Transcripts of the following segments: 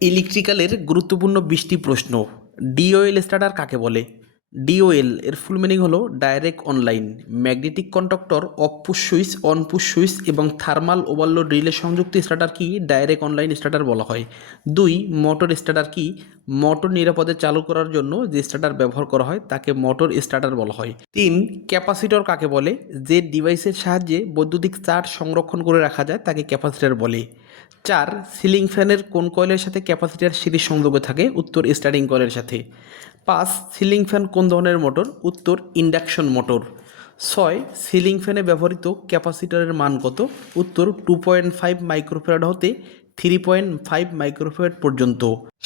ইলেকট্রিক্যালের গুরুত্বপূর্ণ বিশটি প্রশ্ন ডিওএল স্টার্টার কাকে বলে? ডিওএল এর ফুল মিনিং হলো direct online magnetic conductor of push switch on push switch এবং থার্মাল ওভারলোড রিলে সংযুক্ত স্টার্টার কি ডাইরেক্ট অনলাইন স্টার্টার বলা হয়। দুই মোটর স্টার্টার কি মোটর নিরাপদে চালু করার জন্য যে স্টার্টার ব্যবহার করা হয় তাকে মোটর স্টার্টার বলা হয়। তিন ক্যাপাসিটর কাকে বলে? যে ডিভাইসের সাহায্যে বৈদ্যুতিক চার্জ সংরক্ষণ করে রাখা যায় তাকে ক্যাপাসিটর বলে। চার সিলিং ফ্যানের কোন কয়েলের সাথে ক্যাপাসিটার সিরিজ সংযোগে থাকে? উত্তর স্টার্টিং কয়েলের সাথে। পাঁচ সিলিং ফ্যান কোন ধরনের মোটর? উত্তর, ইন্ডাকশন মোটর। ছয়, সিলিং ফ্যানে ব্যবহৃত ক্যাপাসিটরের মান কত? উত্তর, টু পয়েন্ট ফাইভ মাইক্রোফ্যারাড হতে থ্রি পয়েন্ট ফাইভ মাইক্রোফ্যারাড পর্যন্ত।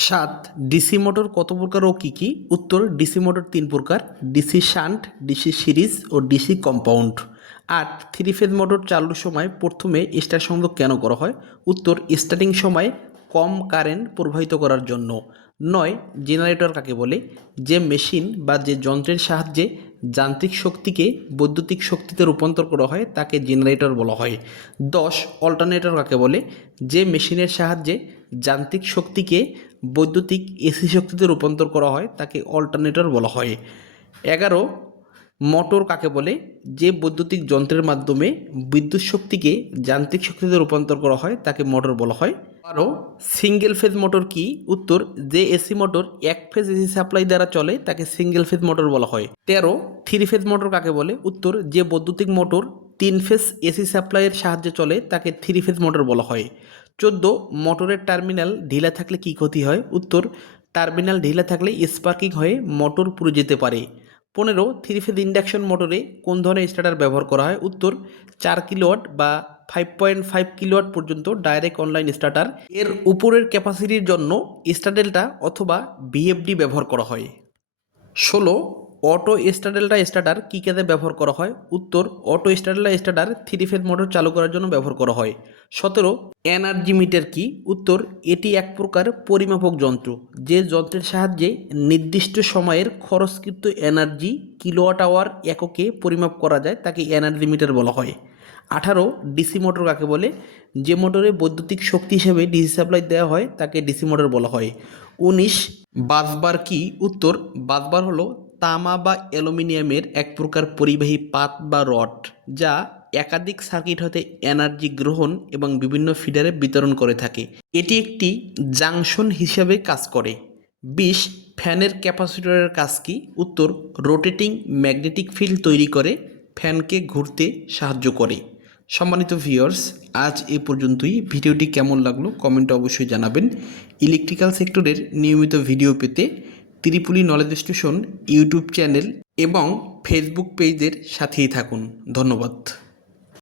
সাত, ডিসি মোটর কত প্রকার ও কী কী? উত্তর, ডিসি মোটর তিন প্রকার, ডিসি শান্ট, ডিসি সিরিজ ও ডিসি কম্পাউন্ড। আট, থ্রি ফেজ মোটর চালুর সময় প্রথমে স্টার সংযোগ কেন করা হয়? উত্তর, স্টার্টিং সময় কম কারেন্ট প্রবাহিত করার জন্য। নয়, জেনারেটর কাকে বলে? যে মেশিন বা যে যন্ত্রের সাহায্যে যান্ত্রিক শক্তিকে বৈদ্যুতিক শক্তিতে রূপান্তর করা হয়, তাকে জেনারেটর বলা হয়। দশ, অল্টারনেটর কাকে বলে? যে মেশিনের সাহায্যে যান্ত্রিক শক্তিকে বৈদ্যুতিক এসি শক্তিতে রূপান্তর করা হয়, তাকে অল্টারনেটর বলা হয়। এগারো, মোটর কাকে বলে? যে বৈদ্যুতিক যন্ত্রের মাধ্যমে বিদ্যুৎ শক্তিকে যান্ত্রিক শক্তিতে রূপান্তর করা হয়, তাকে মোটর বলা হয়। আরও সিঙ্গেল ফেজ মোটর কি? উত্তর যে এসি মোটর এক ফেজ এসি সাপ্লাই দ্বারা চলে, তাকে সিঙ্গেল ফেজ মোটর বলা হয়। তেরো থ্রি ফেজ মোটর কাকে বলে? উত্তর, যে বৈদ্যুতিক মোটর তিন ফেজ এসি সাপ্লাইয়ের সাহায্যে চলে, তাকে থ্রি ফেজ মোটর বলা হয়। চোদ্দ মোটরের টার্মিনাল ঢিলা থাকলে কি ক্ষতি হয়? উত্তর টার্মিনাল ঢিলা থাকলে স্পার্কিং হয়ে মোটর পুড়ে যেতে পারে। পনেরো থ্রি ফেজ ইন্ডাকশন মোটরে কোন ধরনের স্টার্টার ব্যবহার করা হয়? উত্তর, চার কিলোওয়াট বা ফাইভ পয়েন্ট ফাইভ কিলোওয়াট পর্যন্ত ডাইরেক্ট অনলাইন স্টার্টার এর উপরের ক্যাপাসিটির জন্য স্টাডেলটা অথবা বিএফডি ব্যবহার করা হয়। ষোলো অটো স্টাডেলটা স্টার্টার কী কাজে ব্যবহার করা হয়? উত্তর auto star delta starter three phase motor চালু করার জন্য ব্যবহার করা হয়। সতেরো এনার্জি মিটার কি? উত্তর, এটি এক প্রকার পরিমাপক যন্ত্র, যে যন্ত্রের সাহায্যে নির্দিষ্ট সময়ের খরচকৃত এনার্জি কিলোওয়াট আওয়ার এককে পরিমাপ করা যায়, তাকে এনার্জি মিটার বলা হয়। আঠারো ডিসি মোটর কাকে বলে? যে মোটরে বৈদ্যুতিক শক্তি হিসেবে ডিসি সাপ্লাই দেওয়া হয়, তাকে ডিসি মোটর বলা হয়। উনিশ, বাসবার কি? উত্তর, বাসবার হলো তামা বা অ্যালুমিনিয়ামের এক প্রকার পরিবাহী পাত বা রড, যা একাধিক সার্কিট হতে এনার্জি গ্রহণ এবং বিভিন্ন ফিডারে বিতরণ করে থাকে। এটি একটি জাংশন হিসাবে কাজ করে। বিশ, ফ্যানের ক্যাপাসিটরের কাজ কি? উত্তর, রোটেটিং ম্যাগনেটিক ফিল্ড তৈরি করে। ফ্যানকে ঘুরতে সাহায্য করে। সম্মানিত ভিউয়ার্স আজ এ পর্যন্তই। ভিডিওটি কেমন লাগল কমেন্টে অবশ্যই জানাবেন। ইলেকট্রিক্যাল সেক্টরের নিয়মিত ভিডিও পেতে Tripuli knowledge station YouTube channel এবং ফেসবুক পেজের সাথেই থাকুন। ধন্যবাদ।